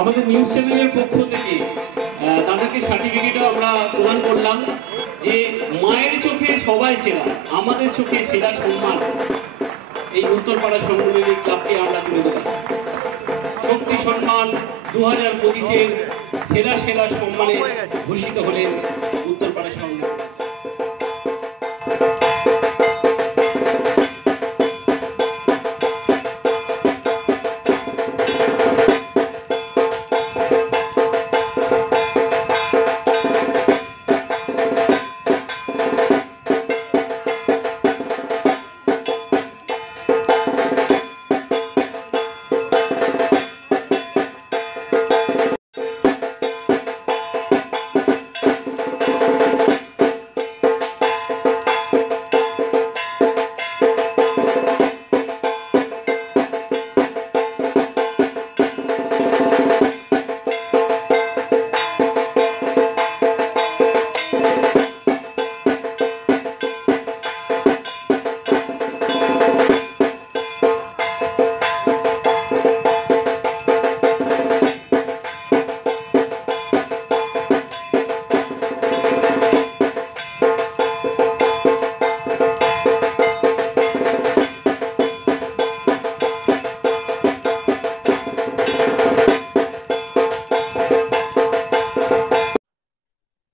আমাদের নিউজ চ্যানেলের পক্ষ থেকে তাদেরকে সার্টিফিকেটও আমরা প্রদান করলাম যে মায়ের চোখে সবাই সেরা, আমাদের চোখে সেরা সম্মান এই উত্তরপাড়া সম্মেলনী ক্লাবকে আমরা তুলে দিলাম। শক্তি সম্মান 2025-এর সেরা সেরা সম্মানে ভূষিত হলেন উত্তরপাড়া সম্মেলন।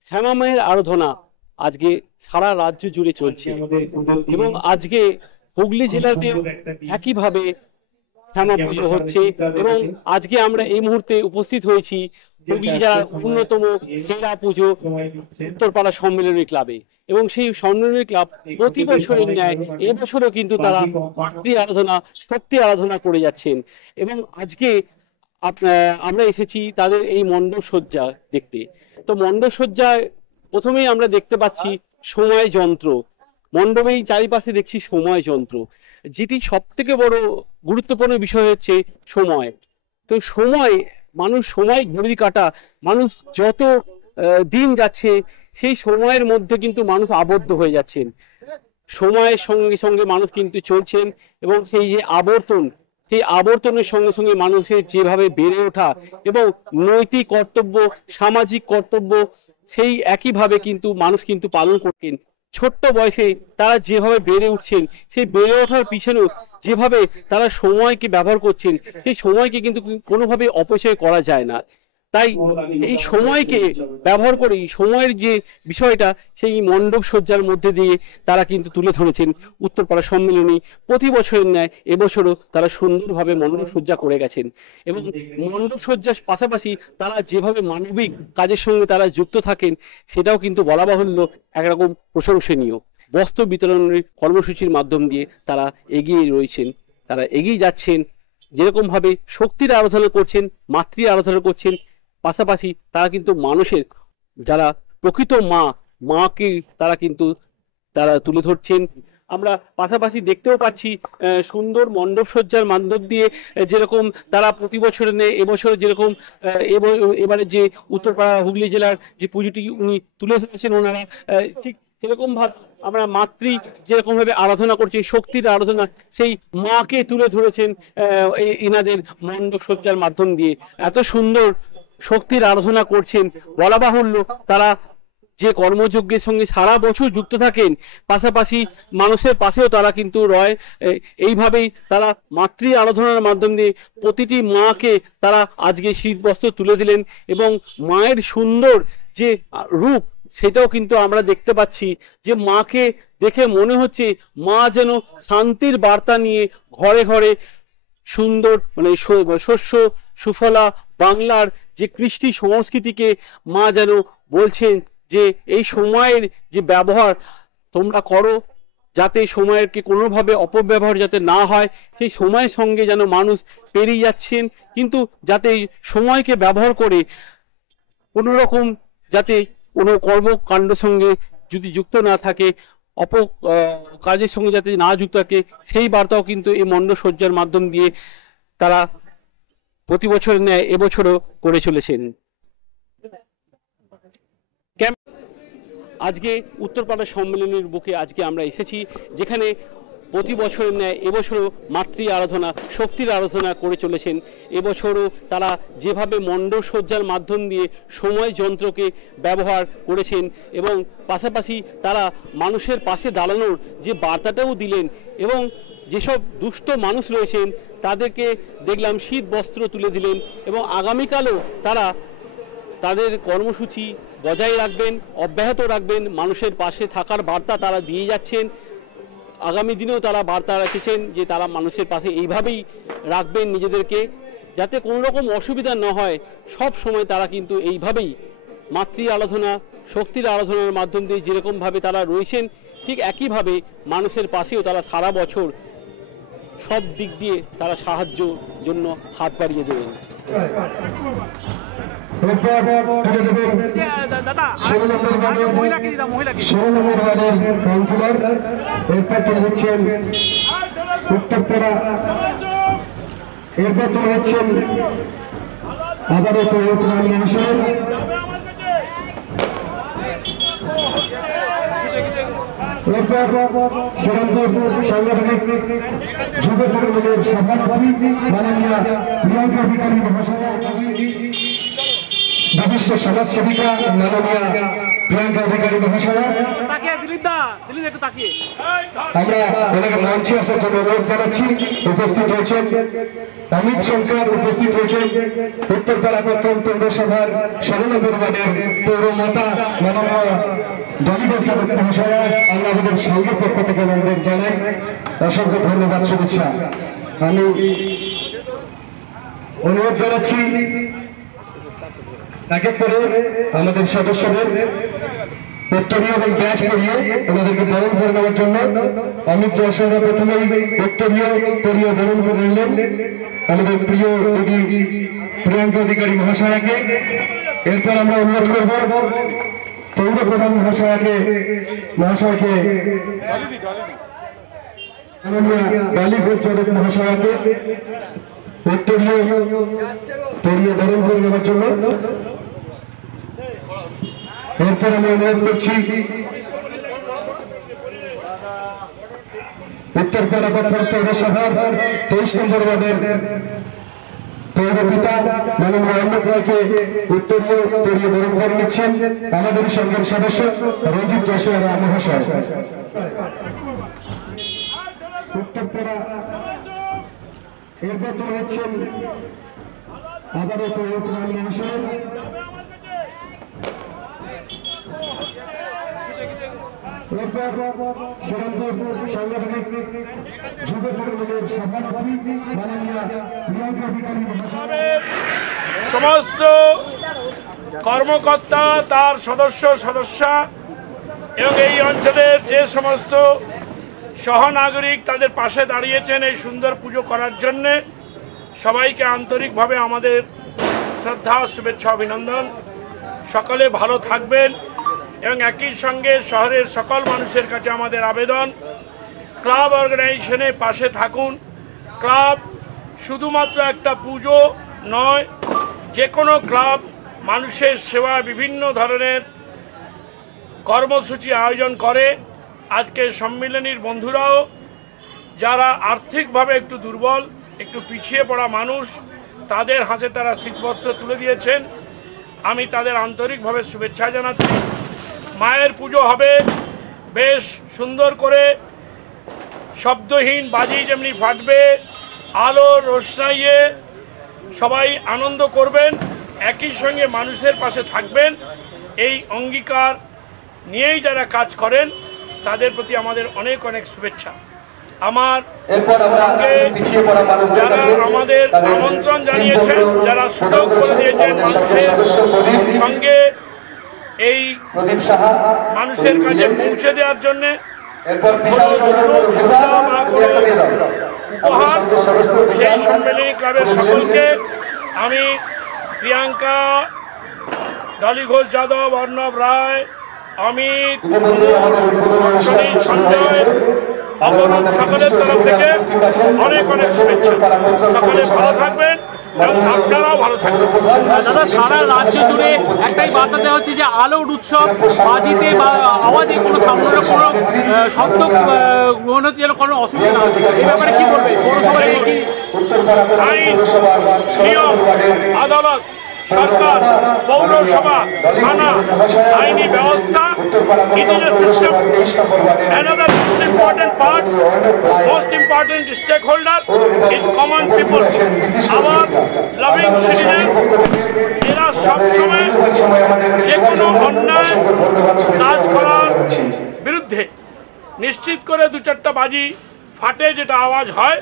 শ্যামা মায়ের আরাধনা আজকে সারা রাজ্য জুড়ে চলছে এবং আজকে হুগলি জেলাতে একইভাবে শ্যামা পুজো হচ্ছে এবং আজকে আমরা এই মুহূর্তে উপস্থিত হয়েছি হুগলি জেলার অন্যতম সেরা পুজো উত্তরপাড়া সম্মেলনী ক্লাবে এবং সেই সম্মেলনী ক্লাব প্রতি বছরের ন্যায় এবছরও কিন্তু তারা মাতৃ আরাধনা শক্তি আরাধনা করে যাচ্ছেন এবং আজকে আমরা এসেছি তাদের এই মণ্ডপ সজ্জা দেখতে। তো মণ্ডপ সজ্জায় প্রথমেই আমরা দেখতে পাচ্ছি সময় যন্ত্র, মণ্ডপেই চারিপাশে দেখছি সময় যন্ত্র, যেটি সব থেকে বড় গুরুত্বপূর্ণ বিষয় হচ্ছে সময়। তো সময় মানুষ সময় ঘড়ির কাটা, মানুষ যত দিন যাচ্ছে সেই সময়ের মধ্যে কিন্তু মানুষ আবদ্ধ হয়ে যাচ্ছেন, সময়ের সঙ্গে সঙ্গে মানুষ কিন্তু চলছেন এবং সেই যে আবর্তন, সেই আবর্তনের সঙ্গে সঙ্গে মানুষের যেভাবে বেড়ে ওঠা এবং নৈতিক কর্তব্য, সামাজিক কর্তব্য সেই একইভাবে কিন্তু মানুষ কিন্তু পালন করছেন। ছোট্ট বয়সে তারা যেভাবে বেড়ে উঠছেন, সেই বেড়ে ওঠার পিছনেও যেভাবে তারা সময়কে ব্যবহার করছেন, সেই সময়কে কিন্তু কোনোভাবে অপচয় করা যায় না। তাই এই সময়কে ব্যবহার করে সময়ের যে বিষয়টা সেই মণ্ডপ সজ্জার মধ্যে দিয়ে তারা কিন্তু তুলে ধরেছেন উত্তরপাড়া সম্মেলনী। প্রতি বছরের ন্যায় এবছরও তারা সুন্দরভাবে মণ্ডপ সজ্জা করে গেছেন এবং মণ্ডপ সজ্জার পাশাপাশি তারা যেভাবে মানবিক কাজের সঙ্গে তারা যুক্ত থাকেন সেটাও কিন্তু বলা বাহুল্য একরকম প্রশংসনীয়। বস্ত্র বিতরণের কর্মসূচির মাধ্যম দিয়ে তারা এগিয়ে রয়েছেন, তারা এগিয়ে যাচ্ছেন, যেরকম ভাবে শক্তির আরাধনা করছেন, মাতৃ আরাধনা করছেন, পাশাপাশি তারা কিন্তু মানুষের যারা প্রকৃত মাকে তারা তুলে ধরছেন। আমরা পাশাপাশি দেখতেও পাচ্ছি সুন্দর মণ্ডপ সজ্জার মাধ্যম দিয়ে যেরকম তারা প্রতি বছর নেয়, এবছর যেরকম এবারে যে উত্তরপাড়া হুগলি জেলার যে পুজোটি উনি তুলে ধরেছেন ওনারা, ঠিক সেরকম ভাবে আমরা মাতৃ যেরকম ভাবে আরাধনা করছি, শক্তির আরাধনা সেই মাকে তুলে ধরেছেন এনাদের মণ্ডপ সজ্জার মাধ্যম দিয়ে। এত সুন্দর শক্তির আরাধনা করছেন, বলা বাহুল্য তারা যে কর্মযজ্ঞের সঙ্গে সারা বছর যুক্ত থাকেন, পাশাপাশি মানুষের পাশেও তারা কিন্তু রয়। এইভাবেই তারা মাতৃ আরাধনার মাধ্যম দিয়ে প্রতিটি মাকে তারা আজকে শীতবস্ত্র তুলে দিলেন এবং মায়ের সুন্দর যে রূপ সেটাও কিন্তু আমরা দেখতে পাচ্ছি, যে মাকে দেখে মনে হচ্ছে মা যেন শান্তির বার্তা নিয়ে ঘরে ঘরে সুন্দর মানে শস্য সুফলা বাংলার যে কৃষ্টি সংস্কৃতিকে মা যেন বলছেন যে এই সময়ের যে ব্যবহার তোমরা করো, যাতে সময়েরকে কোনোভাবে অপব্যবহার যাতে না হয়, সেই সময়ের সঙ্গে যেন মানুষ পেরিয়ে যাচ্ছেন, কিন্তু যাতে সময়কে ব্যবহার করে কোনো রকম যাতে কোনো কর্মকাণ্ড সঙ্গে যদি যুক্ত না থাকে, কাজের সঙ্গে যাতে না যুক্ত থাকে, সেই বার্তাও কিন্তু এই মণ্ডপ সজ্জার মাধ্যম দিয়ে তারা প্রতি বছর ন্যায় এবছরও করে চলেছেন। আজকে উত্তরপাড়া সম্মেলনের বুকে আজকে আমরা এসেছি, যেখানে প্রতি বছরের ন্যায় এবছরও মাতৃ আরাধনা, শক্তির আরাধনা করে চলেছেন। এবছরও তারা যেভাবে মণ্ডপসজ্জার মাধ্যম দিয়ে সময় যন্ত্রকে ব্যবহার করেছেন এবং পাশাপাশি তারা মানুষের পাশে দাঁড়ানোর যে বার্তাটাও দিলেন এবং যেসব দুস্থ মানুষ রয়েছেন তাদেরকে দেখলাম শীত বস্ত্র তুলে দিলেন এবং আগামীকালও তারা তাদের কর্মসূচি বজায় রাখবেন, অব্যাহত রাখবেন, মানুষের পাশে থাকার বার্তা তারা দিয়ে যাচ্ছেন। আগামী দিনেও তারা বার্তা রেখেছেন যে তারা মানুষের পাশে এইভাবেই রাখবেন নিজেদেরকে, যাতে কোনো রকম অসুবিধা না হয়। সব সময় তারা কিন্তু এইভাবেই মাতৃ আরাধনা, শক্তির আরাধনার মাধ্যম দিয়ে যেরকমভাবে তারা রয়েছেন ঠিক একইভাবে মানুষের পাশেও তারা সারা বছর সব দিক দিয়ে তারা সাহায্যের জন্য হাত বাড়িয়ে দেবেন। এরপর হচ্ছেন আবারও মহাশয়, শ্রীরামপুর সাংগঠনিক যুব তৃণমূলের সভাপতি মাননীয় প্রিয়াঙ্কা অধিকারী মহাশয়া, বিশিষ্ট সমাজসেবিকা মাননীয় প্রিয়াঙ্কা অধিকারী মহাশয়া, আমরা ওনাকে মঞ্চে আসার জন্য অনুরোধ জানাচ্ছি। উপস্থিত রয়েছেন অমিত সরকার, উপস্থিত রয়েছেন উত্তরপাড়া প্রথম পৌরসভার 16 নম্বর ওয়ার্ডের পৌরমাতা মাননীয় ডলিগোজ যাদব মহাশয়া। আমরা আমাদের সঙ্গের পক্ষ থেকে আমাদের জানাই অসংখ্য ধন্যবাদ, শুভেচ্ছা। আমি অনুরোধ জানাচ্ছি এক এক করে আমাদের সদস্যদের উত্তরীয় এবং ব্যাচ করিয়ে ওনাদেরকে বরণ করে নেওয়ার জন্য অমিত জয়সংরা প্রথমেই উত্তরীয় পরিয়ে বরণ করে নিলেন আমাদের প্রিয় দিদি প্রিয়াঙ্কা অধিকারী মহাশয়াকে। এরপর আমরা অনুরোধ করব পৌর প্রধান মহাশয়কে মাননীয় ডলিগোজ যাদব মহাশয়াকে উত্তরীয় পরিয়ে বরণ করে নেওয়ার জন্য। এরপর আমি অনুরোধ করছি উত্তরপাড়া পৌরসভার 23 নম্বর ওয়ার্ডের পৌরপিতা মাননীয় অর্ণব রায়কে উত্তরীয় পরিয়ে বরণ করে নিচ্ছেন আমাদের সঙ্গের সদস্য রঞ্জিত জয়সওয়াল মহাশয়। উত্তরপাড়া এরপর তো হচ্ছেন আবারও পৌরপ্রধান মহাশয়, শ্রীরামপুর সাংগঠনিক যুব তৃণমূলের সভাপতি মাননীয় প্রিয়াঙ্কা অধিকারী মহাশয়, সমস্ত কর্মকর্তা, তার সদস্যা এবং এই অঞ্চলের যে সমস্ত সহনাগরিক তাদের পাশে দাঁড়িয়েছেন এই সুন্দর পুজো করার জন্যে, সবাইকে আন্তরিকভাবে আমাদের শ্রদ্ধা, শুভেচ্ছা, অভিনন্দন। সকলে ভালো থাকবেন এবং একই সঙ্গে শহরের সকল মানুষের কাছে আমাদের আবেদন, ক্লাব অর্গানাইজেশনে পাশে থাকুন। ক্লাব শুধুমাত্র একটা পুজো নয়, যে কোনো ক্লাব মানুষের সেবা বিভিন্ন ধরনের কর্মসূচি আয়োজন করে। আজকে সম্মিলনীর বন্ধুরাও যারা আর্থিকভাবে একটু দুর্বল, একটু পিছিয়ে পড়া মানুষ, তাদের হাতে তারা শীতবস্ত্র তুলে দিয়েছেন। আমি তাদের আন্তরিকভাবে শুভেচ্ছা জানাচ্ছি। মায়ের পুজো হবে বেশ সুন্দর করে, শব্দহীন বাজি যেমনি ফাটবে, আলো রোশনাইয়ে সবাই আনন্দ করবেন, একই সঙ্গে মানুষের পাশে থাকবেন। এই অঙ্গীকার নিয়েই যারা কাজ করেন তাদের প্রতি আমাদের অনেক অনেক শুভেচ্ছা। আমার সঙ্গে যারা আমাদের আমন্ত্রণ জানিয়েছেন, যারা সুযোগ করে দিয়েছেন মানুষের সঙ্গে এই মানুষের কাছে পৌঁছে দেওয়ার জন্যে, সুযোগ সুবিধা বা কোনো উপহার, সেই সম্মেলনী ক্লাবের সকলকে আমি প্রিয়াঙ্কা, ডলিগোজ যাদব, অর্ণব রায়, অমিত, সঞ্জয় অবরোধ সকলের তরফ থেকে অনেক অনেক শুভেচ্ছা। সকলে ভালো থাকবেন এবং আপনারাও ভালো থাকবেন। দাদা, সারা রাজ্য জুড়ে একটাই বার্তা দেওয়া হচ্ছে যে আলোর উৎসব, বাজিতে বা আওয়াজে কোনো সামনে কোনো শব্দ গ্রহণ হচ্ছে যেন কোনো অসুবিধা না হয়, এই ব্যাপারে কি বলবেন? পৌরসভার কি আইন, নিয়ম, আদালত, সরকার, পৌরসভা, থানা, আইনি ব্যবস্থা, it is a system. Another most important part, most important stakeholder is common people, our loving citizens. এরা সবসময় যে কোনো অন্যায় কাজ করার বিরুদ্ধে নিশ্চিত করে দু চারটা বাজি ফাটে যেটা আওয়াজ হয়,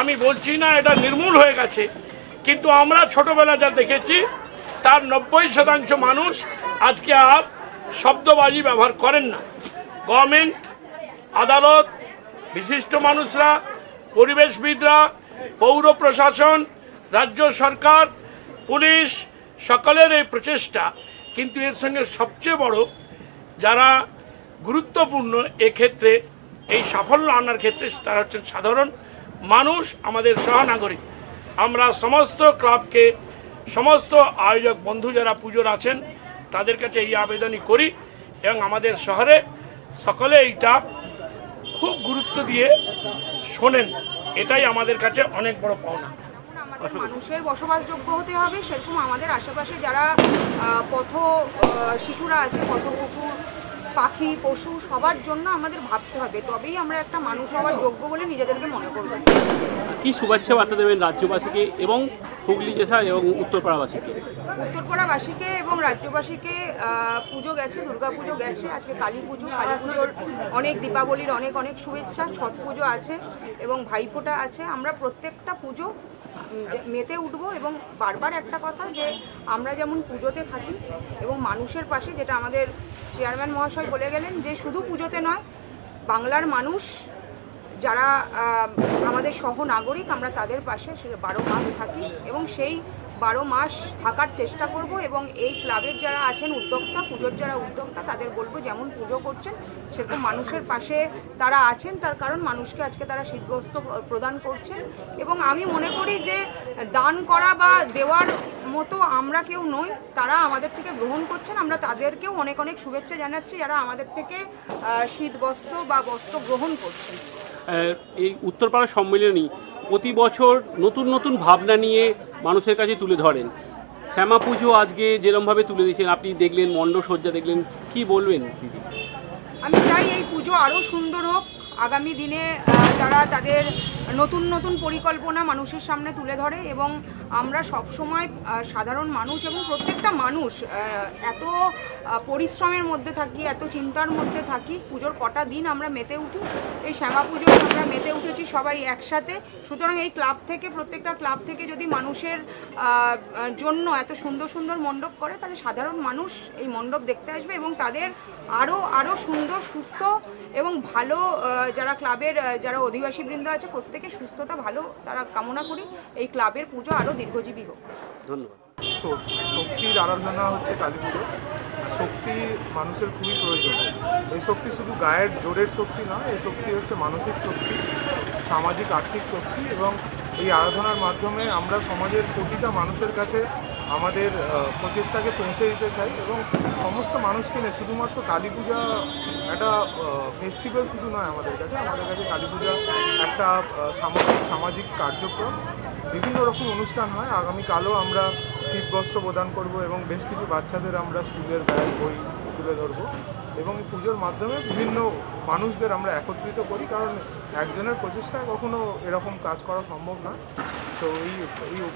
আমি বলছি না এটা নির্মূল হয়ে গেছে, কিন্তু আমরা ছোটবেলা যা দেখেছি তার 90% মানুষ আজকে আর শব্দবাজি ব্যবহার করেন না। গভর্নমেন্ট, আদালত, বিশিষ্ট মানুষরা, পরিবেশবিদরা, পৌর প্রশাসন, রাজ্য সরকার, পুলিশ, সকলের এই প্রচেষ্টা, কিন্তু এর সঙ্গে সবচেয়ে বড় যারা গুরুত্বপূর্ণ এক্ষেত্রে এই সাফল্য আনার ক্ষেত্রে তারা হচ্ছেন সাধারণ মানুষ, আমাদের সহনাগরিক। আমরা সমস্ত ক্লাবকে, সমস্ত আয়োজক বন্ধু যারা পুজোর আছেন তাদের কাছে এই আবেদনই করি এবং আমাদের শহরে সকলে এইটা খুব গুরুত্ব দিয়ে শোনেন, এটাই আমাদের কাছে অনেক বড় পাওনা। আমাদের মানুষের বসবাসযোগ্য হতে হবে, সেরকম আমাদের আশেপাশে যারা পথ শিশুরা আছে, পথ কুকুর, পাখি, পশু, সবার জন্য আমাদের ভাবতে হবে, তবেই আমরা একটা মানুষ হওয়ার যোগ্য বলে নিজেদেরকে মনে করব। কি শুভেচ্ছা বার্তা দেবেন রাজ্যবাসীকে এবং হুগলি জেলা এবং উত্তরপাড়াবাসীকে? উত্তরপাড়াবাসীকে এবং রাজ্যবাসীকে পুজো গেছে, দুর্গা পুজো গেছে, আজকে কালী পুজো, কালী পুজোর অনেক, দীপাবলির অনেক অনেক শুভেচ্ছা, ছট পুজো আছে এবং ভাইফোঁটা আছে। আমরা প্রত্যেকটা পুজো মেতে উঠবো এবং বারবার একটা কথা যে আমরা যেমন পুজোতে থাকি এবং মানুষের পাশে, যেটা আমাদের চেয়ারম্যান মহাশয় বলে গেলেন যে শুধু পুজোতে নয়, বাংলার মানুষ যারা আমাদের সহনাগরিক, আমরা তাদের পাশে 12 মাস থাকি এবং সেই 12 মাস থাকার চেষ্টা করব। এবং এই ক্লাবের যারা আছেন উদ্যোক্তা, পুজোর যারা উদ্যোক্তা, তাদের বলবো যেমন পুজো করছেন সেরকম মানুষের পাশে তারা আছেন, তার কারণ মানুষকে আজকে তারা শীতবস্ত্র প্রদান করছেন। এবং আমি মনে করি যে দান করা বা দেওয়ার মতো আমরা কেউ নই, তারা আমাদের থেকে গ্রহণ করছেন, আমরা তাদেরকেও অনেক অনেক শুভেচ্ছা জানাচ্ছি যারা আমাদের থেকে শীতবস্ত্র বা বস্ত্র গ্রহণ করছেন। এই উত্তরপাড়া সম্মেলনী প্রতি বছর নতুন নতুন ভাবনা নিয়ে মানুষের কাছে তুলে ধরেন। শ্যামা পুজো আজকে যেরমভাবে তুলে দিয়েছেন, আপনি দেখলেন মণ্ডপসজ্জা দেখলেন, কি বলবেন দিদি? আমি চাই এই পুজো আরও সুন্দর হোক, আগামী দিনে তারা তাদের নতুন নতুন পরিকল্পনা মানুষের সামনে তুলে ধরে এবং আমরা সব সময় সাধারণ মানুষ এবং প্রত্যেকটা মানুষ এত পরিশ্রমের মধ্যে থাকি, এত চিন্তার মধ্যে থাকি, পুজোর কটা দিন আমরা মেতে উঠি, এই শ্যামা পুজো আমরা মেতে উঠেছি সবাই একসাথে। সুতরাং এই ক্লাব থেকে, প্রত্যেকটা ক্লাব থেকে যদি মানুষের জন্য এত সুন্দর সুন্দর মণ্ডপ করে, তাহলে সাধারণ মানুষ এই মণ্ডপ দেখতে আসবে এবং তাদের আরও সুন্দর, সুস্থ এবং ভালো, যারা ক্লাবের যারা অধিবাসীবৃন্দ আছে প্রত্যেকের সুস্থতা ভালো তারা কামনা করি। এই ক্লাবের পুজো আরও দীর্ঘজীবী হোক। ধন্যবাদ। শক্তির আরাধনা হচ্ছে কালী পুজো। শক্তি মানুষের খুবই প্রয়োজন। এই শক্তি শুধু গায়ের জোরের শক্তি নয়, এই শক্তি হচ্ছে মানসিক শক্তি, সামাজিক আর্থিক শক্তি। এবং এই আরাধনার মাধ্যমে আমরা সমাজের প্রতিটা মানুষের কাছে আমাদের প্রচেষ্টাকে পৌঁছে দিতে চাই এবং সমস্ত মানুষকে নিয়ে শুধুমাত্র কালী পূজা একটা ফেস্টিভ্যাল শুধু নয়, আমাদের কাছে কালী পূজা একটা সামাজিক কার্যক্রম। বিভিন্ন রকম অনুষ্ঠান হয়। আগামীকালও আমরা শীতবস্ত্র প্রদান করব এবং বেশ কিছু বাচ্চাদের আমরা স্কুলের ব্যাগ, বই তুলে ধরবো এবং এই পুজোর মাধ্যমে বিভিন্ন মানুষদের আমরা একত্রিত করি, কারণ একজনের প্রচেষ্টায় কখনো এরকম কাজ করা সম্ভব না। তো এই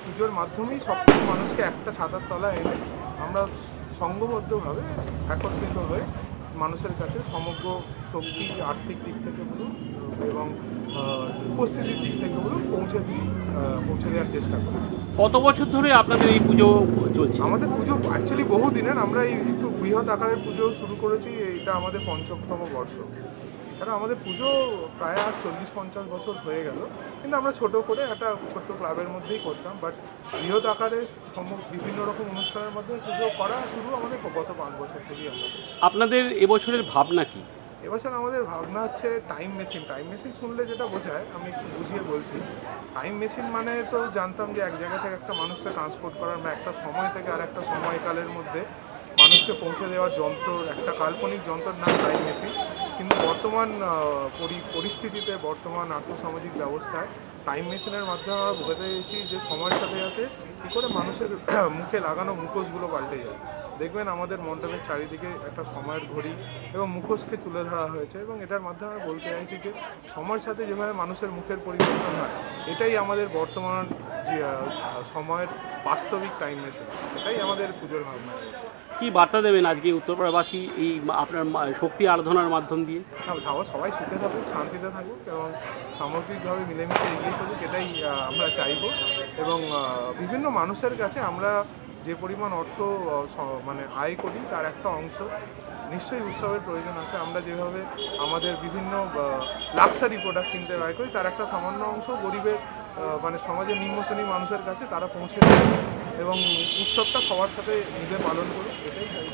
পুজোর মাধ্যমেই সব মানুষকে একটা ছাতার তলায় এনে আমরা সংঘবদ্ধভাবে একত্রিত হয়ে মানুষের কাছে সমগ্র শক্তি, আর্থিক দিক থেকে বলুন এবং উপস্থিতির দিক থেকে বলুন পৌঁছে দেওয়ার চেষ্টা করি। কত বছর ধরে আপনাদের এই পুজো চলছে? আমাদের পুজো অ্যাকচুয়ালি বহু দিনের, আমরা এই একটু বৃহৎ আকারের পুজো শুরু করেছি, এটা আমাদের ৫ম বর্ষ। এছাড়া আমাদের পুজো প্রায় ৪০-৫০ বছর হয়ে গেল, কিন্তু আমরা ছোট করে একটা ছোট্ট ক্লাবের মধ্যেই করতাম। বাট বৃহৎ আকারে বিভিন্ন রকম অনুষ্ঠানের মাধ্যমে পুজো করা শুরু আমাদের গত ৫ বছর থেকেই আমরা। আপনাদের এবছরের ভাবনা কি? এবছর আমাদের ভাবনা হচ্ছে টাইম মেশিন। টাইম মেশিন শুনলে যেটা বোঝায় আমি একটু বুঝিয়ে বলছি। টাইম মেশিন মানে তো জানতাম যে এক জায়গা থেকে একটা মানুষকে ট্রান্সপোর্ট করার বা একটা সময় থেকে আর একটা সময়কালের মধ্যে মানুষকে পৌঁছে দেওয়ার যন্ত্র, একটা কাল্পনিক যন্ত্রের নাম টাইম মেশিন। কিন্তু বর্তমান পরিস্থিতিতে, বর্তমান আর্থসামাজিক ব্যবস্থায় টাইম মেশিনের মাধ্যমে আমরা বোঝাতে চাইছি যে সময়ের সাথে সাথে কী করে মানুষের মুখে লাগানো মুখোশগুলো পাল্টে যায়। দেখবেন আমাদের মণ্ডপের চারিদিকে একটা সময়ের ঘড়ি এবং মুখোশকে তুলে ধরা হয়েছে, এবং এটার মাধ্যমে আমি বলতে চাইছি যে সময়ের সাথে যেভাবে মানুষের মুখের পরিবর্তন হয়, এটাই আমাদের বর্তমান যে সময়ের বাস্তবিক টাইম মেশিন, সেটাই আমাদের পুজোর ভাবনা রয়েছে। কি বার্তা দেবেন আজকে উত্তরপাড়াবাসী এই আপনার শক্তি আরাধনার মাধ্যম দিয়ে? সবাই সুখে থাকুক, শান্তিতে থাকুক এবং সামগ্রিকভাবে মিলেমিশে এগিয়ে চলুক, এটাই আমরা চাইব। এবং বিভিন্ন মানুষের কাছে আমরা যে পরিমাণ অর্থ মানে আয় করি তার একটা অংশ নিশ্চয়ই উৎসবের প্রয়োজন আছে। আমরা যেভাবে আমাদের বিভিন্ন লাক্সারি প্রোডাক্ট কিনতে ব্যয় করি, তার একটা সামান্য অংশ গরিবের মানে সমাজের নিম্ন শ্রেণীর মানুষের কাছে তারা পৌঁছে দেয়, এবং উৎসবটা সবার সাথে মিলে পালন করুক, এটাই চাই।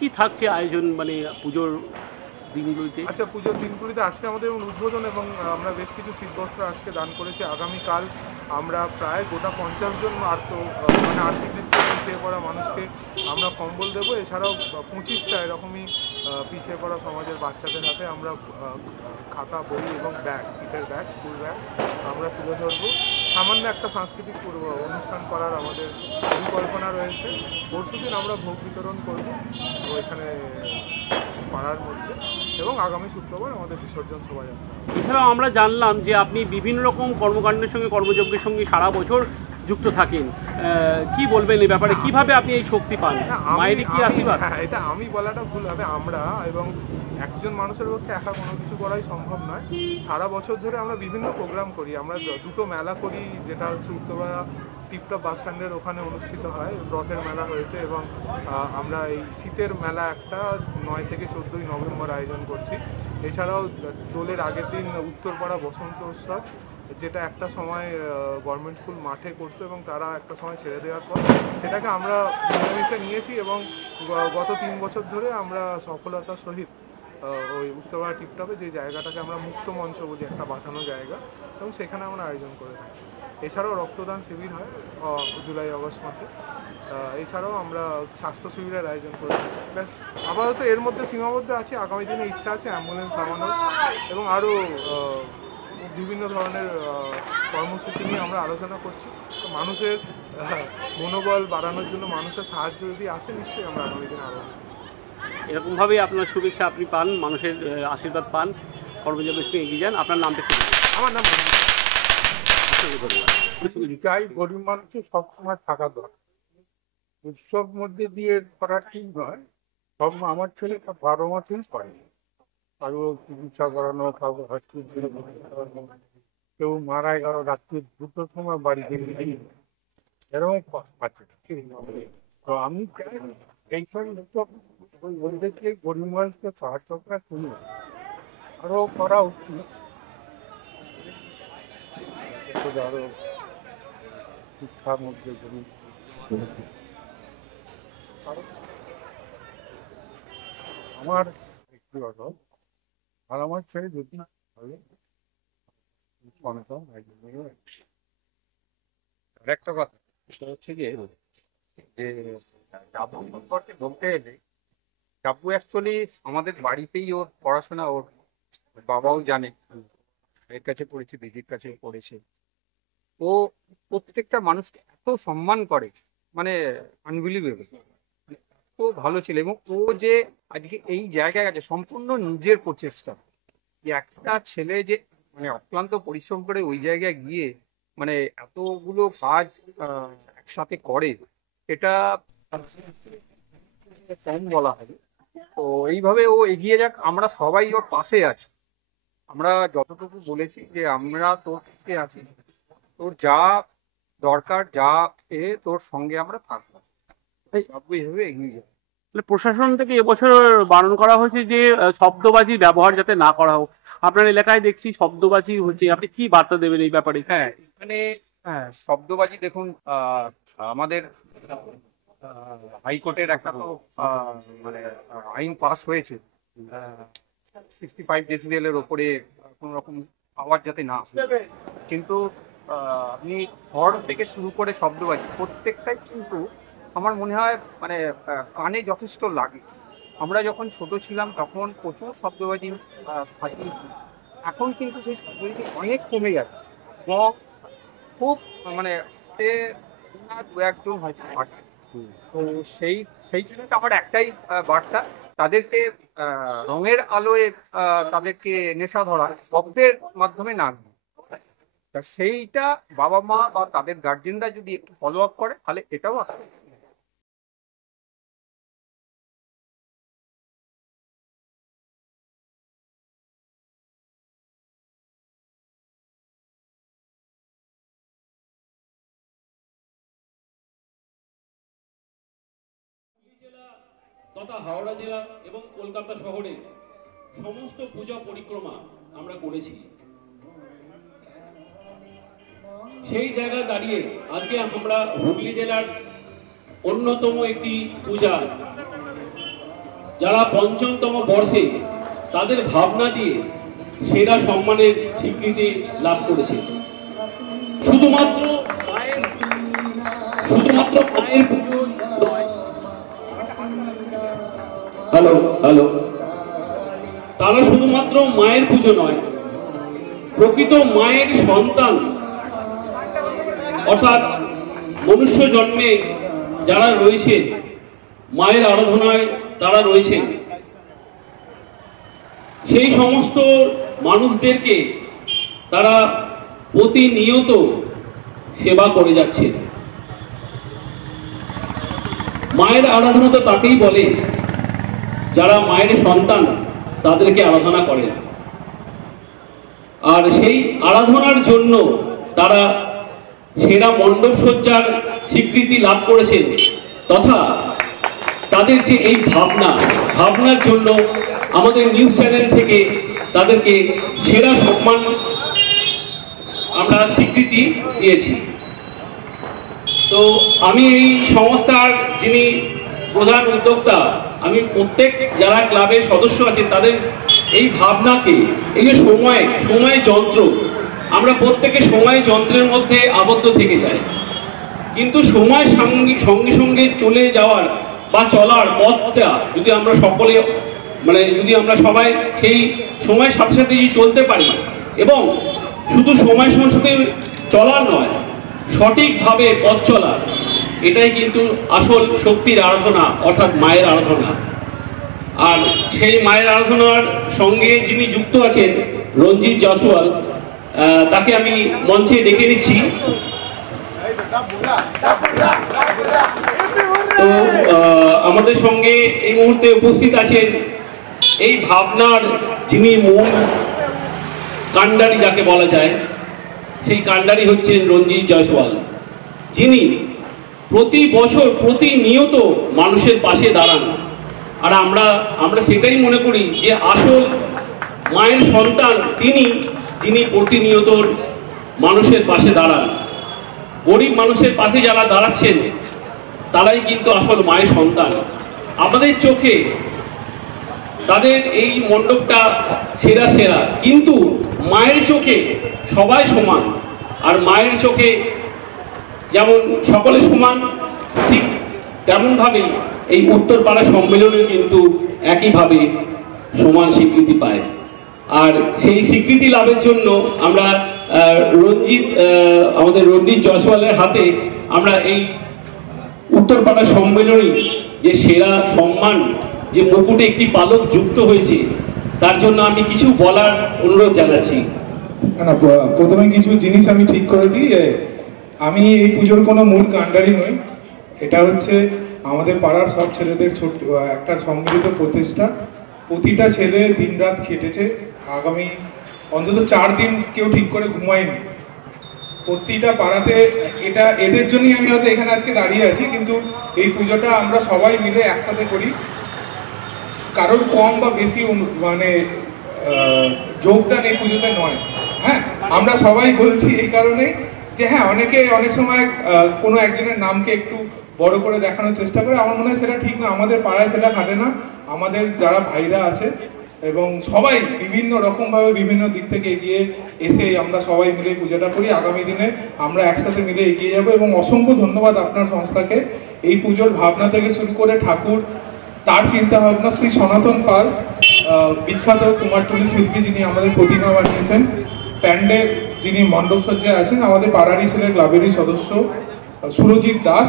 কি থাকছে আয়োজন মানে পুজোর দিনগুলিতে? আচ্ছা, পুজোর দিনগুলিতে আজকে আমাদের উদ্বোধন, এবং আমরা বেশ কিছু শীতবস্ত্র আজকে দান করেছি। আগামীকাল আমরা প্রায় গোটা 50 জন মানে আর্থিক দিক থেকে পিছিয়ে পড়া মানুষকে আমরা কম্বল দেবো। এছাড়াও 25টা এরকমই পিছিয়ে পড়া সমাজের বাচ্চাদের হাতে আমরা খাতা, বই এবং ব্যাগ, কিটের ব্যাগ, স্কুল ব্যাগ আমরা তুলে ধরবো। সামান্য একটা সাংস্কৃতিক অনুষ্ঠান করার আমাদের পরিকল্পনা রয়েছে। পরশুদিন আমরা ভোগ বিতরণ করবো ওইখানে পাড়ার মধ্যে, এবং আগামী শুক্রবার আমাদের বিসর্জন শোভাযাত্রা। এছাড়াও আমরা জানলাম যে আপনি বিভিন্ন রকম কর্মকাণ্ডের সঙ্গে, কর্মযজ্ঞের সঙ্গে সারা বছর যুক্ত থাকেন। কি বলবেন এই ব্যাপারে? কিভাবে আপনি এই শক্তি পান? মায়ের কি আশীর্বাদ? হ্যাঁ, এটা আমি বলাটা ভুল হবে। আমরা এবং একজন মানুষের পক্ষে একা কোনো কিছু করাই সম্ভব নয়। সারা বছর ধরে আমরা বিভিন্ন প্রোগ্রাম করি। আমরা দুটো মেলা করি, যেটা হচ্ছে উত্তরপাড়া টিপটপ বাস স্ট্যান্ডের ওখানে অনুষ্ঠিত হয়, রথের মেলা হয়েছে, এবং আমরা এই শীতের মেলা একটা 9 থেকে 14ই নভেম্বর আয়োজন করছি। এছাড়াও দোলের আগের দিন উত্তরপাড়া বসন্ত উৎসব, যেটা একটা সময় গভর্নমেন্ট স্কুল মাঠে করতো এবং তারা একটা সময় ছেড়ে দেওয়ার পর সেটাকে আমরা মিলেমিশে নিয়েছি, এবং গত 3 বছর ধরে আমরা সফলতার সহিত ওই উত্তরপাড়া টিপটপে যে জায়গাটাকে আমরা মুক্ত মঞ্চ বলি, একটা বাঁধানো জায়গা, এবং সেখানে আমরা আয়োজন করে থাকি। এছাড়াও রক্তদান শিবির হয় জুলাই আগস্ট মাসে। এছাড়াও আমরা স্বাস্থ্য শিবিরের আয়োজন করে থাকি। ব্যাস, আপাতত এর মধ্যে সীমাবদ্ধ আছে। আগামী দিনে ইচ্ছা আছে অ্যাম্বুলেন্স নামানোর, এবং আরও বিভিন্ন ধরনের কর্মসূচি নিয়ে আমরা আলোচনা করছি। তো মানুষের মনোবল বাড়ানোর জন্য, মানুষের সাহায্য যদি আসে, নিশ্চয়ই আমরা আগামী দিনে আরও এরকমভাবেই আপনার শুভেচ্ছা আপনি পান, মানুষের আশীর্বাদ পান, কর্মযজ্ঞের সঙ্গে এগিয়ে যান। আপনার নামটা কি? আমার নাম চাই গরিব মানুষের সবসময় থাকা দরকার। উৎসব মধ্যে দিয়ে করা ঠিক নয়। সব আমার ছেলে 12 মাসেই করে, কারো চিকিৎসা করানো, কারো হসপিটালে করানো, কেউ মারা গেল রাত্রি 2টোর সময় বাড়ি থেকে, এরকম আছে। তো আমি চাই এইসব উৎসব বলতে গিয়ে গরিব মানুষকে সাহায্য করা শুনি আরও করা উচিত। আরো শিক্ষার মধ্যে আমার ব্যক্তিগত আর আমার ছেলে যদি একটা কথা হচ্ছে যে ডাব্বু সম্পর্কে বলতে গেলে, ডাব্বু অ্যাকচুয়ালি আমাদের বাড়িতেই ওর পড়াশোনা, ওর বাবাও জানে, এর কাছে পড়েছে, দিদির কাছে পড়েছে। ও প্রত্যেকটা মানুষকে এত সম্মান করে, মানে আনবিলিভেবল, এত ভালো ছিল। এবং ও যে আজকে এই জায়গায় আছে সম্পূর্ণ নিজের প্রচেষ্টা, যে একটা ছেলে যে মানে অক্লান্ত পরিশ্রম করে ওই জায়গায় গিয়ে মানে এতগুলো কাজ একসাথে করে, এটা কম বলা হয়। তো এইভাবে ও এগিয়ে যাক, আমরা সবাই ওর পাশে আছি। আমরা যতটুকু বলেছি যে আমরা তোর পাশে আছি, তোর যা দরকার, যা তোর সঙ্গে আমরা থাকবো, এইভাবে এগিয়ে যাবো। প্রশাসন থেকে এবছর বারণ করা হয়েছে যে শব্দবাজির ব্যবহার যাতে না করা হোক। আপনার এলাকায় দেখছি শব্দবাজি হচ্ছে, আপনি কি বার্তা দেবেন এই ব্যাপারে? হ্যাঁ, এখানে শব্দবাজি দেখুন, আমাদের হাইকোর্টের একটা তো মানে আইন পাস হয়েছে, 65 ডেসিবেলের ওপরে কোনো রকম আওয়াজ যাতে না আসে। কিন্তু আপনি হর্ন থেকে শুরু করে শব্দবাজি প্রত্যেকটাই কিন্তু আমার মনে হয় মানে কানে যথেষ্ট লাগে। আমরা যখন ছোট ছিলাম তখন প্রচুর শব্দবাজি ফাটিয়েছি, এখন কিন্তু সেই শব্দবাজি অনেক কমে যাচ্ছে এবং খুব মানে দু একজন হয়তো ফাটে। তো সেই জন্য আমার একটাই বার্তা, তাদেরকে রঙের আলোয় তাদেরকে নেশা ধরা, শব্দের মাধ্যমে না, তা সেইটা বাবা মা বা তাদের গার্জেনরা যদি একটু ফলো আপ করে তাহলে এটাও আসবে। তথা হাওড়া জেলা এবং কলকাতা শহরে সমস্ত পূজা পরিক্রমা আমরা করেছি। সেই জায়গায় দাঁড়িয়ে আজকে আমরা হুগলি জেলার অন্যতম একটি পূজা, যারা ৫ম বর্ষে তাদের ভাবনা দিয়ে সেরা সম্মানের স্বীকৃতি লাভ করেছে। শুধুমাত্র মায়ের পুজো নয়, হ্যালো তারা শুধুমাত্র মায়ের পুজো নয়, প্রকৃত মায়ের সন্তান অর্থাৎ মনুষ্য জন্মে যারা রয়েছে মায়ের আরাধনায় তারা রয়েছেন, সেই সমস্ত মানুষদেরকে তারা প্রতিনিয়ত সেবা করে যাচ্ছে। মায়ের আরাধনা তো তাকেই বলে যারা মায়ের সন্তান তাদেরকে আরাধনা করে, আর সেই আরাধনার জন্য তারা সেরা মণ্ডপ সজ্জার স্বীকৃতি লাভ করেছেন, তথা তাদের যে এই ভাবনার জন্য আমাদের নিউজ চ্যানেল থেকে তাদেরকে সেরা সম্মান আমরা স্বীকৃতি দিয়েছি। তো আমি এই সংস্থার যিনি প্রধান উদ্যোক্তা, আমি প্রত্যেক যারা ক্লাবের সদস্য আছে তাদের এই ভাবনাকে, এই যে সময় যন্ত্র, আমরা প্রত্যেকে সময় যন্ত্রের মধ্যে আবদ্ধ থেকে যাই, কিন্তু সময় সঙ্গে সঙ্গে চলে যাওয়ার বা চলার পথটা যদি আমরা সকলে যদি আমরা সবাই সেই সময়ের সাথে সাথে যদি চলতে পারি, এবং শুধু সময়ের সাথে চলার নয়, সঠিকভাবে পথ চলা, এটাই কিন্তু আসল শক্তির আরাধনা অর্থাৎ মায়ের আরাধনা। আর সেই মায়ের আরাধনার সঙ্গে যিনি যুক্ত আছেন রঞ্জিত জয়সওয়াল, তাকে আমি মঞ্চে ডেকে নিচ্ছি। তো আমাদের সঙ্গে এই মুহূর্তে উপস্থিত আছেন এই ভাবনার যিনি মূল কাণ্ডারি যাকে বলা যায়, সেই কাণ্ডারি হচ্ছেন রঞ্জিত জয়সওয়াল, যিনি প্রতি বছর প্রতিনিয়ত মানুষের পাশে দাঁড়ান। আর আমরা সেটাই মনে করি যে আসল মায়ের সন্তান যিনি প্রতিনিয়ত মানুষের পাশে দাঁড়ান। গরিব মানুষের পাশে যারা দাঁড়াচ্ছেন তারাই কিন্তু আসল মায়ের সন্তান। আমাদের চোখে তাদের এই মণ্ডপটা সেরা, কিন্তু মায়ের চোখে সবাই সমান। আর মায়ের চোখে যেমন সকলে সমান, ঠিক তেমনভাবেই এই উত্তরপাড়া সম্মেলনে কিন্তু একইভাবে সমান স্বীকৃতি পায়। আর সেই স্বীকৃতি লাভের জন্য আমরা আমাদের রঞ্জিত জয়সওয়ালের হাতে আমরা এই উত্তরপাড়া সম্মেলনী যে সেরা সম্মান, যে মুকুটে একটি পালক যুক্ত হয়েছে, তার জন্য আমি কিছু বলার অনুরোধ জানাচ্ছি। প্রথমে কিছু জিনিস আমি ঠিক করে দিই, আমি এই পুজোর কোনো মূল কাণ্ডারি নই। এটা হচ্ছে আমাদের পাড়ার সব ছেলেদের ছোট একটা সম্মিলিত প্রচেষ্টা। প্রতিটা ছেলে দিনরাত খেটেছে, আগামী অন্তত 4 দিন কেউ ঠিক করে ঘুমায়নি প্রতিটা পাড়াতে। এটা এদের জন্যই আমি হয়তো এখানে আজকে দাঁড়িয়ে আছি, কিন্তু এই পুজোটা আমরা সবাই মিলে একসাথে করি। কারোর কম বা বেশি যোগদান এই পুজোতে নয়। হ্যাঁ, আমরা সবাই বলছি এই কারণে যে হ্যাঁ, অনেকে অনেক সময় কোনো একজনের নামকে একটু বড় করে দেখানোর চেষ্টা করে। আমার মনে হয় সেটা ঠিক না। আমাদের পাড়ায় সেটা খাটে না। আমাদের যারা ভাইরা আছে এবং সবাই বিভিন্ন রকমভাবে বিভিন্ন দিক থেকে এগিয়ে এসে আমরা সবাই মিলে পুজোটা করি। আগামী দিনে আমরা একসাথে মিলে এগিয়ে যাব এবং অসংখ্য ধন্যবাদ আপনার সংস্থাকে। এই পুজোর ভাবনা থেকে শুরু করে ঠাকুর, তার চিন্তা ভাবনা, শ্রী সনাতন পাল বিখ্যাত কুমারটুলি শিল্পী যিনি আমাদের প্রতিমা বানিয়েছেন, প্যান্ডেল যিনি মণ্ডপ সজ্জায় আছেন, আমাদের পাড়ারই ছেলে ক্লাবেরই সদস্য Surajit Das,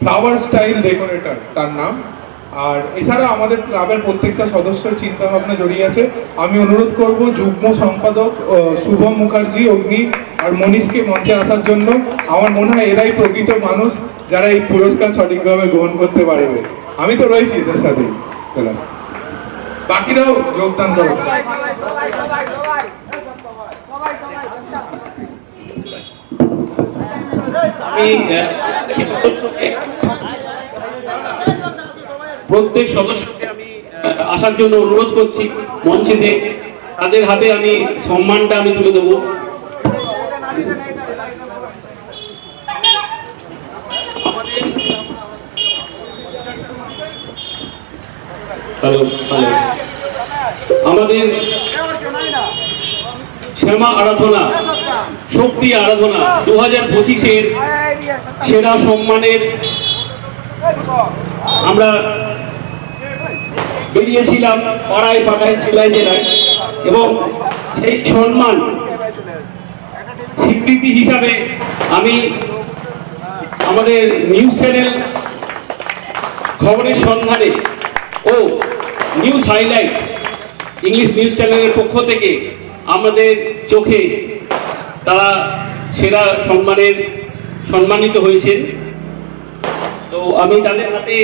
flower style decorator তার নাম। আর এছাড়া আমাদের ক্লাবের প্রত্যেকটা সদস্যের চিন্তা ভাবনা জড়িয়ে আছে। আমি অনুরোধ করব যুগ্ম সম্পাদক শুভম মুখার্জি, অগ্নি আর মনীষকে মঞ্চে আসার জন্য। আমার মনে হয় এরাই প্রকৃত মানুষ যারা এই পুরস্কার সঠিকভাবে গ্রহণ করতে পারবে। আমি তো রয়েছি এদের সাথে, বাকিরাও যোগদান করবে। আমি প্রত্যেক সদস্যকে আমি আসার জন্য অনুরোধ করছি মঞ্চেতে। তাদের হাতে আমি সম্মানটা আমি তুলে দেবো। আমাদের শ্যামা আরাধনা, শক্তি আরাধনা 2025-এর সেরা সম্মানের আমরা বেরিয়েছিলাম পাড়ায় পাড়ায় জেলায় জেলায়, এবং সেই সম্মান স্বীকৃতি হিসাবে আমি আমাদের নিউজ চ্যানেল খবরের সন্ধানে ও নিউজ হাইলাইট ইংলিশ নিউজ চ্যানেলের পক্ষ থেকে আমাদের চোখে তারা সেরা সম্মানিত হয়েছেন। তো আমি তাদের হাতে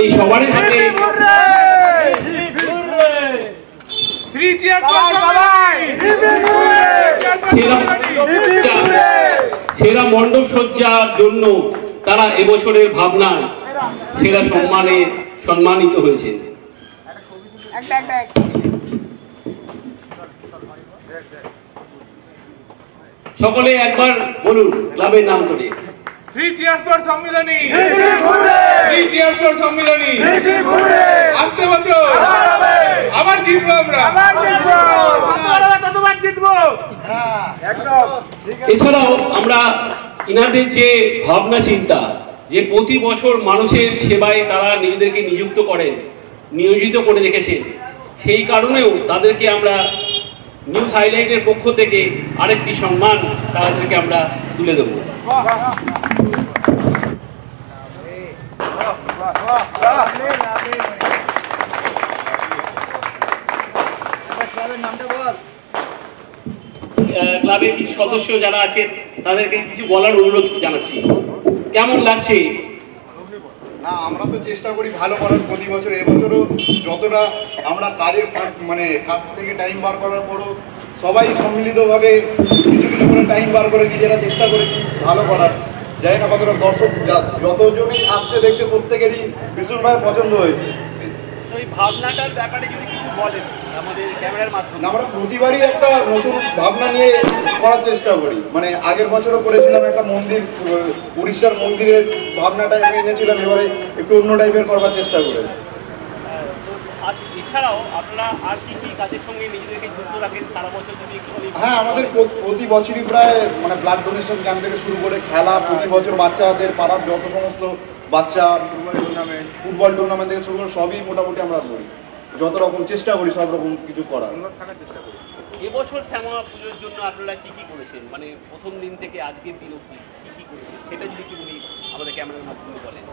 এই সবার হাতে সেরা মণ্ডপ সজ্জার জন্য তারা এবছরের ভাবনায় সেরা সম্মানিত হয়েছে। সকলে একবার বলুন ক্লাবের নাম করে। Three cheers for Sammilani, three cheers for Sammilani. আসতে বছর আবার জিতবো আমরা, ততবার জিতবো। এছাড়াও আমরা ইনাদের যে ভাবনা চিন্তা, যে প্রতি বছর মানুষের সেবায় তারা নিজেদেরকে নিয়োজিত করে রেখেছেন, সেই কারণেও তাদেরকে আমরা নিউজ হাইলাইটের পক্ষ থেকে আরেকটি সম্মান তাদেরকে আমরা তুলে দেব। ক্লাবের কিছু সদস্য যারা আছেন তাদেরকে কিছু বলার অনুরোধ জানাচ্ছি। কেমন লাগছে? না, আমরা তো চেষ্টা করি ভালো করার প্রতি বছর। এবছরও যতটা আমরা কাজের কাজ থেকে টাইম বার করার পরও সবাই সম্মিলিতভাবে কিছু কিছু করে টাইম বার করে নিজেরা চেষ্টা করি ভালো করার। জানি না কতটা দর্শক যতজনই আসছে দেখতে প্রত্যেকেরই ভীষণভাবে পছন্দ হয়েছে। ভাবনাটার ব্যাপারে যদি কিছু বলেন আমাদের ক্যামেরার মাধ্যমে। আমরা প্রতিবারই একটা নতুন ভাবনা নিয়ে করার চেষ্টা করি। আগের বছরও করেছিলাম একটা মন্দির, উড়িষ্যার মন্দিরের ভাবনাটা আমি এনেছিলাম, এবারে একটু অন্য টাইপের করবার চেষ্টা করে। এছাড়াও আপনারা আর কি কি কাজের সঙ্গে নিজেদেরকে যুক্ত রাখেন সারা বছর যদি একটু? হ্যাঁ, আমাদের প্রতি বছরই প্রায় ব্লাড ডোনেশন ক্যাম্প থেকে শুরু করে খেলা, প্রতি বছর বাচ্চাদের পাড়ার যত সমস্ত বাচ্চা ফুটবল টুর্নামেন্ট থেকে শুরু করে সবই মোটামুটি আমরা করি। যত রকম চেষ্টা করি সব রকম কিছু করার চেষ্টা করি। এবছর শ্যামা পুজোর জন্য আপনারা কি কি করেছেন, প্রথম দিন থেকে আজকের দিন অবধি কি কি করেছেন সেটা যদি একটু আমাদের ক্যামেরার মাধ্যমে বলেন।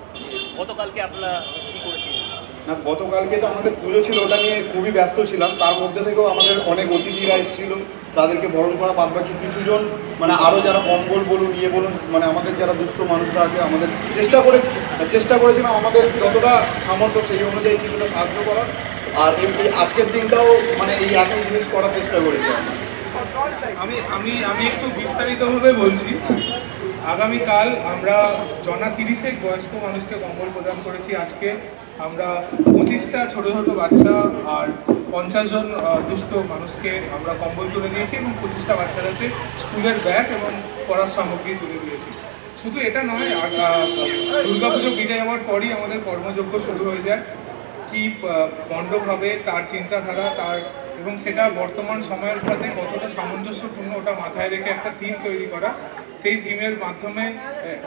গতকালকে আপনারা কি করেছেন? না, গতকালকে তো আমাদের পুজো ছিল, ওটা নিয়ে খুবই ব্যস্ত ছিলাম। তার মধ্যে থেকেও আমাদের অনেক অতিথিরা এসেছিল, তাদেরকে বরণ করা বাদ বাকি কিছুজন আরও যারা কম্বল বলুন বলুন আমাদের যারা দুস্থ মানুষরা আছে, আমাদের চেষ্টা করেছিলাম আমাদের যতটা সামর্থ্য সেই অনুযায়ী কিছুটা সাহায্য করার। আর এমনি আজকের দিনটাও এই একই জিনিস করার চেষ্টা করেছি। আমি একটু বিস্তারিতভাবে বলছি। আগামীকাল আমরা 30 বয়স্ক মানুষকে কম্বল প্রদান করেছি। আজকে আমরা 25টা ছোট ছোট বাচ্চা আর 50 জন দুস্থ মানুষকে আমরা কম্বল তুলে দিয়েছি এবং 25টা বাচ্চাদেরকে স্কুলের ব্যাগ এবং পড়ার সামগ্রী তুলে দিয়েছি। শুধু এটা নয়, দুর্গাপুজো বিদায় হওয়ার পরই আমাদের কর্মযজ্ঞ শুরু হয়ে যায়। কি মণ্ডপ হবে, তার চিন্তাধারা, তার এবং সেটা বর্তমান সময়ের সাথে কতটা সামঞ্জস্যপূর্ণ ওটা মাথায় রেখে একটা থিম তৈরি করা। সেই থিমের মাধ্যমে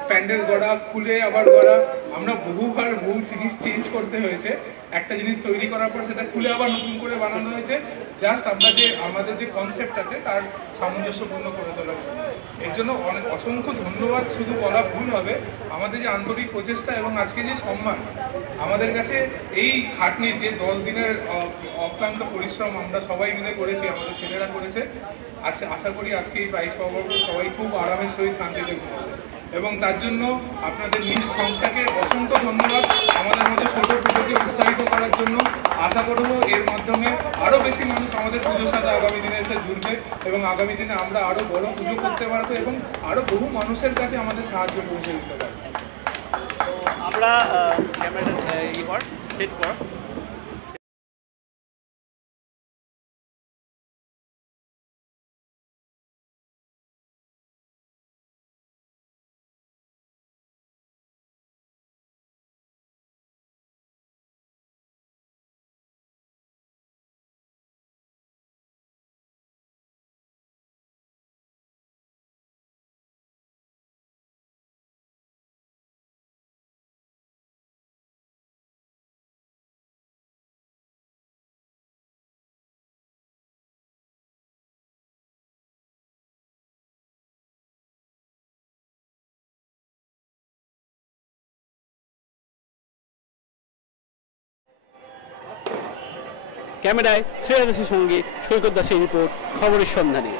প্যান্ডেল গড়া, খুলে আবার গড়া, আমরা বহুবার বহু জিনিস চেঞ্জ করতে হয়েছে। একটা জিনিস তৈরি করার পর সেটা খুলে আবার নতুন করে বানানো হয়েছে, জাস্ট আমরা যে আমাদের যে কনসেপ্ট আছে তার সামঞ্জস্যপূর্ণ করে তোলার জন্য। এর জন্য অসংখ্য ধন্যবাদ শুধু বলা ভুল হবে। আমাদের যে আন্তরিক প্রচেষ্টা এবং আজকে যে সম্মান, আমাদের কাছে এই খাটনির যে 10 দিনের অক্লান্ত পরিশ্রম আমরা সবাই মিলে করেছি, আমাদের ছেলেরা করেছে, আচ্ছা আশা করি আজকে এই প্রাইজ পাওয়ার পর সবাই খুব আরামের সহিত শান্তিতে ঘুমাবে। এবং তার জন্য আপনাদের নিউজ সংস্থাকে অসংখ্য ধন্যবাদ আমাদের মতো ছোট পুজোকে উৎসাহিত করার জন্য। আশা করব এর মাধ্যমে আরও বেশি মানুষ আমাদের পুজোর সাথে আগামী দিনে এসে জুড়বে এবং আগামী দিনে আমরা আরও বড় পুজো করতে পারবো এবং আরও বহু মানুষের কাছে আমাদের সাহায্য পৌঁছে দিতে পারবো। তো আমরা ক্যামেরা সেট কর। ক্যামেরায় শ্রেয়া দাসের সঙ্গে সৈকত দাসের রিপোর্ট, খবরের সন্ধানে।